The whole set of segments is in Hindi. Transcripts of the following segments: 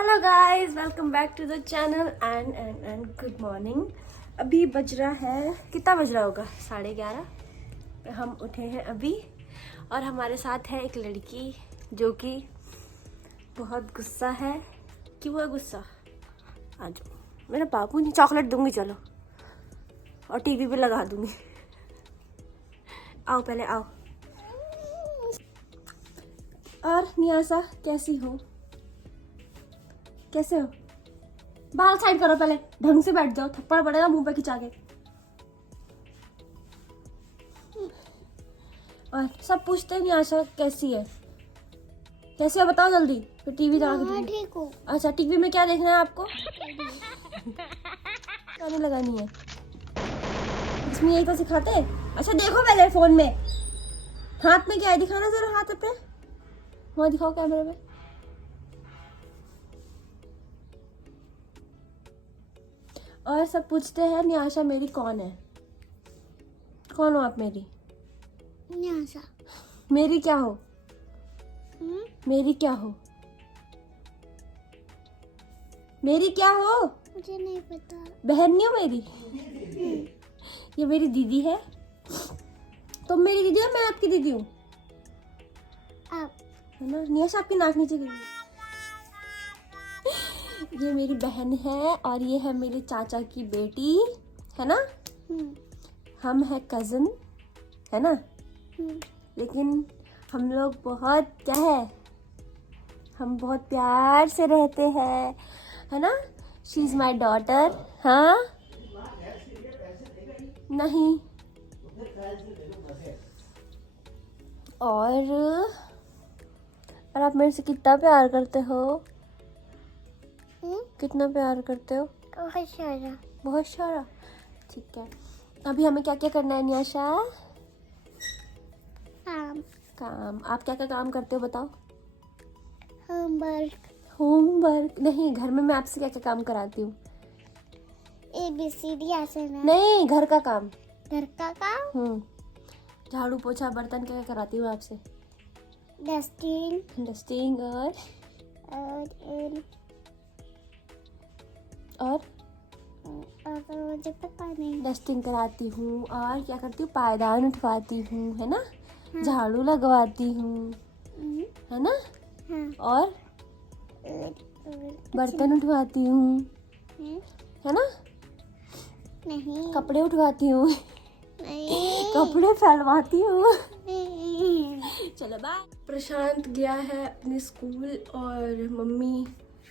Hello guys, welcome back to the channel and good morning. अभी बज रहा है, कितना बज रहा होगा, 11:30। हम उठे हैं अभी और हमारे साथ है एक लड़की जो कि बहुत गुस्सा है। क्यों है गुस्सा? आ जाओ, मेरा बाबू नहीं, चॉकलेट दूंगी चलो, और टीवी पे लगा दूंगी। आओ पहले आओ। और नियासा कैसी हो? कैसे हो? बाल साइड करो, पहले ढंग से बैठ जाओ, थप्पड़ पड़ेगा मुंह पे खिंचा के। और सब पूछते हैं नियाशा कैसी है, कैसे हो बताओ जल्दी, फिर टीवी लगा के दूंगी। ठीक हूँ। अच्छा, टीवी में क्या देखना है आपको? गाने लगानी है, इसमें यही तो सिखाते हैं। अच्छा देखो पहले फोन में, हाथ में क्या है दिखाना जरा, हाथ पे वहाँ दिखाओ कैमरे में। और सब पूछते हैं नियाशा मेरी कौन है? कौन हो आप मेरी? न्यासा। मेरी क्या हो? मेरी क्या हो? मेरी क्या हो? मुझे नहीं पता। बहन नहीं हो मेरी? ये मेरी दीदी है। तुम मेरी दीदी हो, मैं आपकी दीदी हूँ, आप है ना? नियाशा आपकी नाक नीचे गई है। ये मेरी बहन है और ये है मेरे चाचा की बेटी, है ना? हम है कजन, है ना? लेकिन हम लोग बहुत क्या है, हम बहुत प्यार से रहते हैं, है ना? She is my daughter. हाँ नहीं। और आप मेरे से कितना प्यार करते हो? कितना प्यार करते हो? बहुत सारा। बहुत सारा। ठीक है, अभी हमें क्या क्या करना है नियाशा? काम। आप क्या क्या काम करते हो बताओ? होमवर्क। होमवर्क नहीं, घर में मैं आपसे क्या क्या काम कराती हूँ? ABCD ऐसे ना। नहीं, घर का काम। घर का काम। झाड़ू पोछा बर्तन क्या क्या कराती हूँ आपसे? डस्टिंग डस्टिंग और और मुझे पता नहीं। डस्टिंग कराती हूँ, और क्या करती हूँ, पायदान उठवाती हूँ, है ना? झाड़ू लगवाती हूँ, है ना? और बर्तन उठवाती हूँ, है ना? नहीं। कपड़े उठवाती हूँ, नहीं। कपड़े फैलवाती हूँ। चलो बाय। प्रशांत गया है अपने स्कूल और मम्मी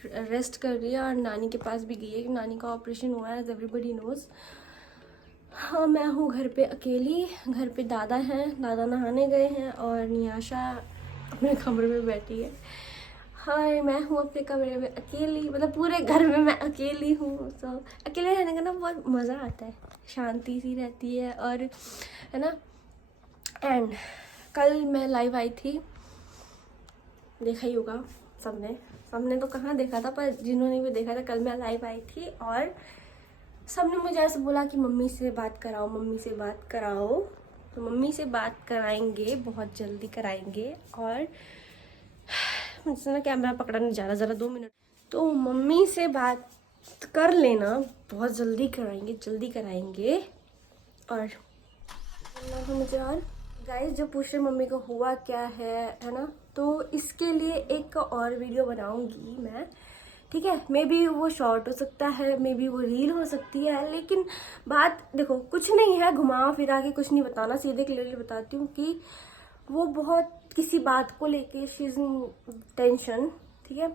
रेस्ट कर रही है और नानी के पास भी गई है। नानी का ऑपरेशन हुआ है, एवरीबडी नोज। हाँ, मैं हूँ घर पे अकेली। घर पे दादा हैं, दादा नहाने गए हैं और नियाशा अपने कमरे में बैठी है। हाँ, मैं हूँ अपने कमरे में अकेली, मतलब पूरे घर में मैं अकेली हूँ। तो अकेले रहने का ना बहुत मज़ा आता है, शांति सी रहती है, और है ना। एंड कल मैं लाइव आई थी, देखा ही होगा सबने तो कहाँ देखा था, पर जिन्होंने भी देखा था, कल मैं लाइव आई थी और सबने मुझे ऐसे बोला कि मम्मी से बात कराओ, मम्मी से बात कराओ। तो मम्मी से बात कराएंगे, बहुत जल्दी कराएंगे। और मुझसे ना कैमरा पकड़ा नहीं जा रहा, ज़रा 2 मिनट। तो मम्मी से बात कर लेना, बहुत जल्दी कराएंगे। और मुझे, और गाइस जो पूछ रहे मम्मी को हुआ क्या है ना, तो इसके लिए एक और वीडियो बनाऊंगी मैं, ठीक है? मे बी वो शॉर्ट हो सकता है, मे बी वो रील हो सकती है, लेकिन बात देखो कुछ नहीं है, घुमा फिरा के कुछ नहीं बताना, सीधे क्लियरली बताती हूँ कि वो बहुत किसी बात को लेके शी इज इन टेंशन, ठीक है?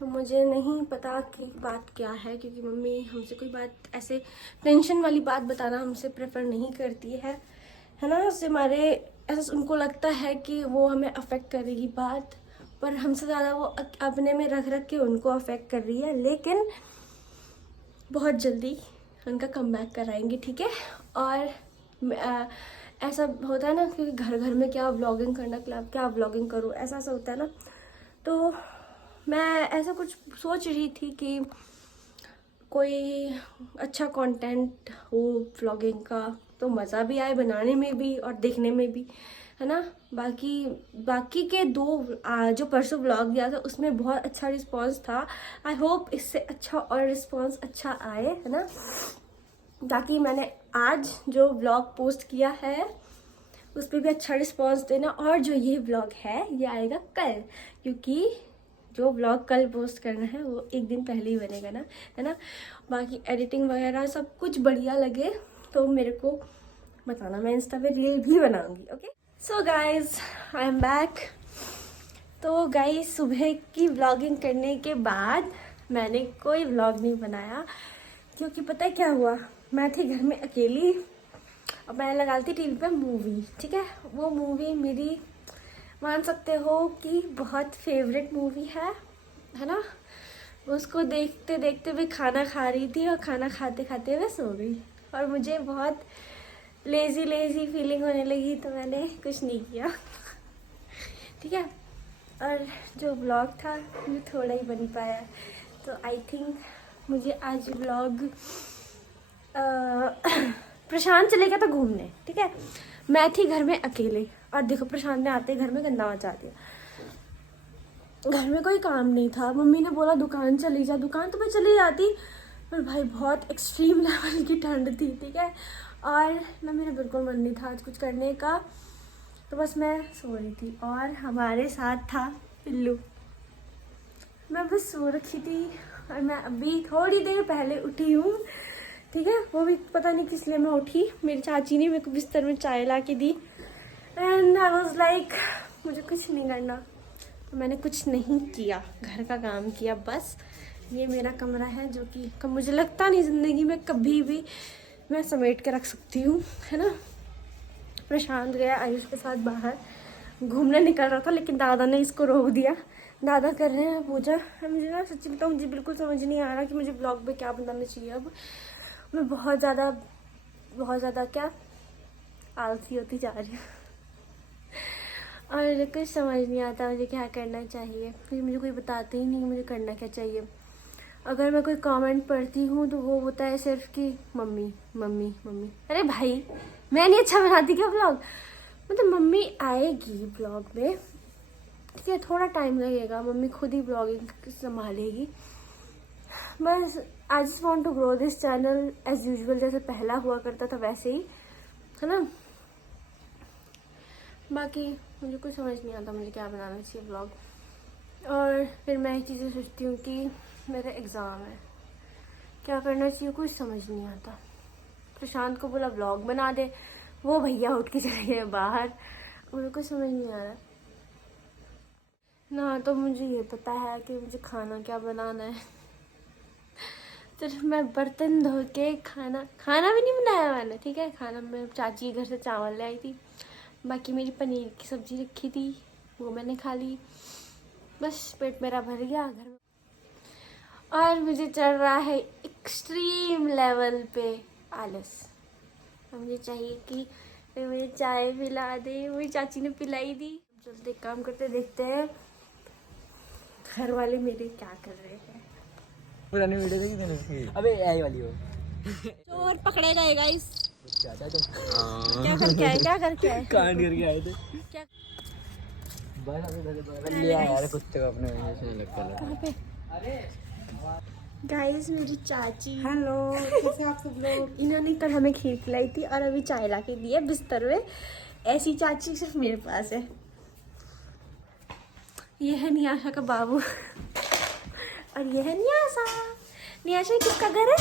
तो मुझे नहीं पता कि बात क्या है, क्योंकि मम्मी हमसे कोई बात ऐसे टेंशन वाली बात बताना हमसे प्रेफर नहीं करती है ना? उससे हमारे ऐसा उनको लगता है कि वो हमें अफेक्ट करेगी बात, पर हमसे ज़्यादा वो अपने में रख के उनको अफेक्ट कर रही है। लेकिन बहुत जल्दी उनका कमबैक कराएंगे, ठीक है? और ऐसा होता है ना, क्योंकि घर घर में क्या व्लॉगिंग करना, क्या व्लॉगिंग करूँ, ऐसा होता है ना। तो मैं ऐसा कुछ सोच रही थी कि कोई अच्छा कंटेंट हो व्लॉगिंग का, तो मज़ा भी आए बनाने में भी और देखने में भी, है ना। बाकी के 2 जो परसों व्लॉग दिया था उसमें बहुत अच्छा रिस्पांस था। आई होप इससे अच्छा और रिस्पांस अच्छा आए, है ना। ताकि मैंने आज जो व्लॉग पोस्ट किया है उस पर भी अच्छा रिस्पांस देना। और जो ये व्लॉग है ये आएगा कल, क्योंकि जो व्लॉग कल पोस्ट करना है वो एक दिन पहले ही बनेगा ना, है ना। बाकी एडिटिंग वगैरह सब कुछ बढ़िया लगे तो मेरे को बताना, मैं इंस्टा पे रील भी बनाऊंगी। Okay, so guys I am back. तो गाइज सुबह की व्लॉगिंग करने के बाद मैंने कोई व्लॉग नहीं बनाया, क्योंकि पता है क्या हुआ, मैं थी घर में अकेली और मैं लगा दी टीवी पे मूवी। ठीक है, वो मूवी मेरी मान सकते हो कि बहुत फेवरेट मूवी है ना। उसको देखते देखते भी खाना खा रही थी और खाना खाते खाते मैं सो गई और मुझे बहुत लेजी फीलिंग होने लगी, तो मैंने कुछ नहीं किया। ठीक है, और जो ब्लॉग था वो थोड़ा ही बन पाया, तो आई थिंक मुझे आज ब्लॉग प्रशांत चले गया था घूमने। ठीक है, मैं थी घर में अकेले और देखो प्रशांत ने आते घर में गंदा मचा दिया। घर में कोई काम नहीं था, मम्मी ने बोला दुकान चली जा, दुकान तो मैं चली जाती, पर भाई बहुत एक्सट्रीम लेवल की ठंड थी। ठीक है, और ना मेरा बिल्कुल मन नहीं था आज कुछ करने का, तो बस मैं सो रही थी और हमारे साथ था पिल्लू। मैं बस सो रखी थी और मैं अभी थोड़ी देर पहले उठी हूँ। ठीक है, वो भी पता नहीं किस लिए मैं उठी, मेरी चाची ने मेरे को बिस्तर में चाय ला के दी एंड आई वाज लाइक मुझे कुछ नहीं करना, तो मैंने कुछ नहीं किया, घर का काम किया बस। ये मेरा कमरा है जो कि मुझे लगता नहीं ज़िंदगी में कभी भी मैं समेट के रख सकती हूँ, है ना। प्रशांत गया आयुष के साथ बाहर घूमने निकल रहा था, लेकिन दादा ने इसको रोक दिया। दादा कर रहे हैं पूजा। मुझे ना सच्ची बताऊँ, मुझे बिल्कुल समझ नहीं आ रहा कि मुझे ब्लॉग पे क्या बनाना चाहिए। अब मैं बहुत ज़्यादा क्या आलसी होती जा रही हूँ और कुछ समझ नहीं आता मुझे क्या करना चाहिए, क्योंकि मुझे कोई बताते ही नहीं मुझे करना क्या चाहिए। अगर मैं कोई कमेंट पढ़ती हूँ तो वो होता है सिर्फ कि मम्मी मम्मी मम्मी। अरे भाई मैं नहीं अच्छा बनाती क्या ब्लॉग, मतलब मम्मी आएगी ब्लॉग में, ठीक है, थोड़ा टाइम लगेगा, मम्मी खुद ही ब्लॉगिंग संभालेगी। बस I just want to grow this channel as usual, जैसे पहला हुआ करता था वैसे ही, है ना। बाकी मुझे कुछ समझ नहीं आता मुझे क्या बनाना चाहिए ब्लॉग। और फिर मैं एक चीज़ें सोचती हूँ कि मेरा एग्ज़ाम है, क्या करना चाहिए कुछ समझ नहीं आता। प्रशांत को बोला ब्लॉग बना दे, वो भैया उठ के चले गए बाहर, मुझे कुछ समझ नहीं आ रहा ना। तो मुझे ये पता है कि मुझे खाना क्या बनाना है, तो मैं बर्तन धो के खाना भी नहीं बनाया मैंने। ठीक है, खाना मैं चाची के घर से चावल ले आई थी, बाकी मेरी पनीर की सब्ज़ी रखी थी वो मैंने खा ली, बस पेट मेरा भर गया घर में। और मुझे चल रहा है एक्सट्रीम लेवल पे आलस। मुझे चाहिए कि मुझे चाय पिला दे, मेरी चाची ने पिलाई दी। जल्दी काम करते देखते हैं घर वाले मेरे क्या कर रहे हैं। पुरानी वीडियो देखी मैंने, अबे आई वाली हो। चोर पकड़े गए गाइस। क्या क्या करके आए कांड करके आए थे क्या बस अभी ले आया यार कुत्ते को अपने वजह से लगता है। कहाँ पे गाइस मेरी चाची, हेलो, कैसे आप सब लोग। इन्होंने कल हमें खीर खिलाई थी और अभी चाय ला के दी है बिस्तर में। ऐसी चाची सिर्फ मेरे पास है। ये है नियाशा का बाबू और ये है नियाशा। नियाशा किसका घर है?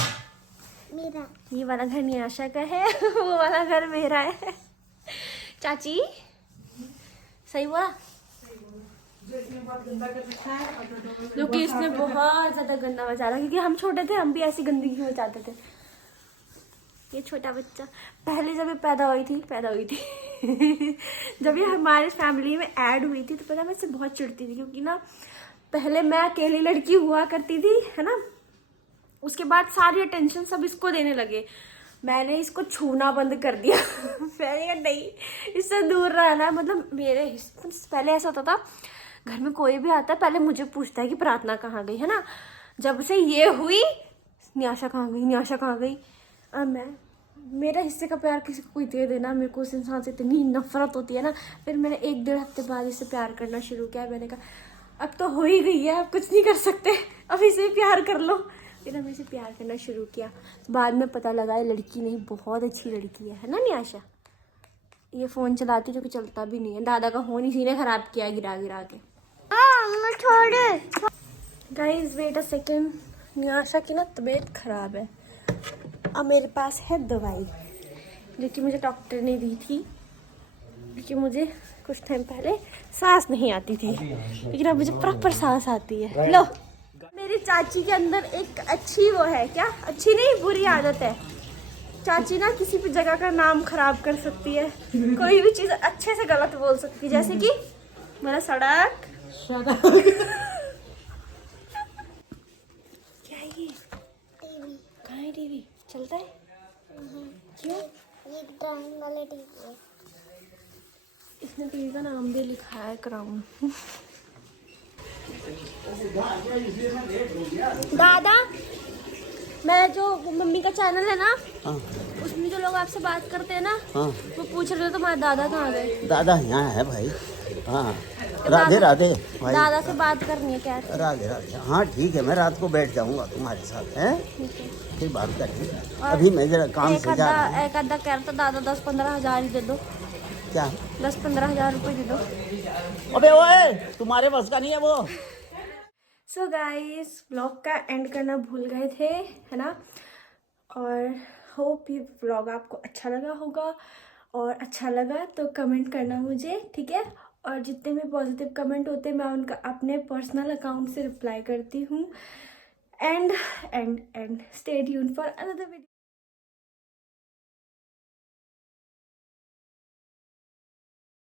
मेरा। ये वाला घर नियाशा का है वो वाला घर मेरा है। चाची सही बोला, जो कि इसने बहुत ज्यादा गंदा मचा रहा, क्योंकि हम छोटे थे हम भी ऐसी गंदगी मचाते थे। ये छोटा बच्चा पहले जब ये पैदा हुई थी जब ये हमारे फैमिली में ऐड हुई थी, तो पता मैं इससे बहुत चिढ़ती थी, क्योंकि ना पहले मैं अकेली लड़की हुआ करती थी, है ना। उसके बाद सारी अटेंशन सब इसको देने लगे, मैंने इसको छूना बंद कर दिया मैंने कहा नहीं, इससे दूर रहना। मतलब मेरे पहले ऐसा होता था, घर में कोई भी आता है पहले मुझे पूछता है कि प्रार्थना कहाँ गई, है ना। जब से ये हुई नियाशा कहाँ गई, नियाशा कहाँ गई, और मैं मेरा हिस्से का प्यार किसी को कोई दे देना, मेरे को उस इंसान से इतनी नफरत होती है ना। फिर मैंने 1-1.5 हफ्ते बाद इससे प्यार करना शुरू किया। मैंने कहा अब तो हो ही गई है, अब कुछ नहीं कर सकते, अब इसे प्यार कर लो। फिर हमने इसे प्यार करना शुरू किया। बाद में पता लगा ये लड़की नहीं, बहुत अच्छी लड़की है ना नियाशा। ये फ़ोन चलाती जो कि चलता भी नहीं है। दादा का फ़ोन इसी ने ख़राब किया गिरा गिरा के। गाइस वेट अ सेकेंड, नियाशा की ना तबीयत ख़राब है। अब मेरे पास है दवाई जो कि मुझे डॉक्टर ने दी थी, क्योंकि मुझे कुछ टाइम पहले सांस नहीं आती थी, लेकिन अब मुझे प्रॉपर सांस आती है। लो, मेरी चाची के अंदर एक अच्छी वो है, क्या अच्छी नहीं बुरी आदत है। चाची ना किसी भी जगह का नाम खराब कर सकती है, कोई भी चीज़ अच्छे से गलत बोल सकती है, जैसे कि मेरा सड़क। क्या है ये? टीवी। कहाँ है टीवी? चलता है? क्यों? ये ड्राइंग वाले टीवी है। इसने टीवी का नाम भी लिखा है क्राउन। दादा, मैं जो मम्मी का चैनल है ना, हाँ उसमें जो लोग आपसे बात करते हैं ना, हाँ, वो पूछ रहे थे तुम्हारे दादा कहाँ गए। दादा यहाँ है भाई। हाँ, राधे राधे भाई। दादा से बात करनी है क्या? राधे राधे। हाँ ठीक है, मैं रात को बैठ जाऊंगा तुम्हारे साथ, हैं? ठीक है। फिर बात करेंगे। अभी मैं जरा काम से जा रहा हूँ। एक आधा कह रहा था दादा 10-15 हज़ार ही दे दो। क्या? 10-15 हज़ार रुपये दे दो। अबे ओए, तुम्हारे बस का नहीं है वो। सो गाइस, ब्लॉग का एंड करना भूल गए थे, है ना। और होप ये ब्लॉग आपको अच्छा लगा होगा, और अच्छा लगा तो कमेंट करना मुझे, ठीक है। और जितने भी पॉजिटिव कमेंट होते हैं मैं उनका अपने पर्सनल अकाउंट से रिप्लाई करती हूँ। And stay tuned for another video.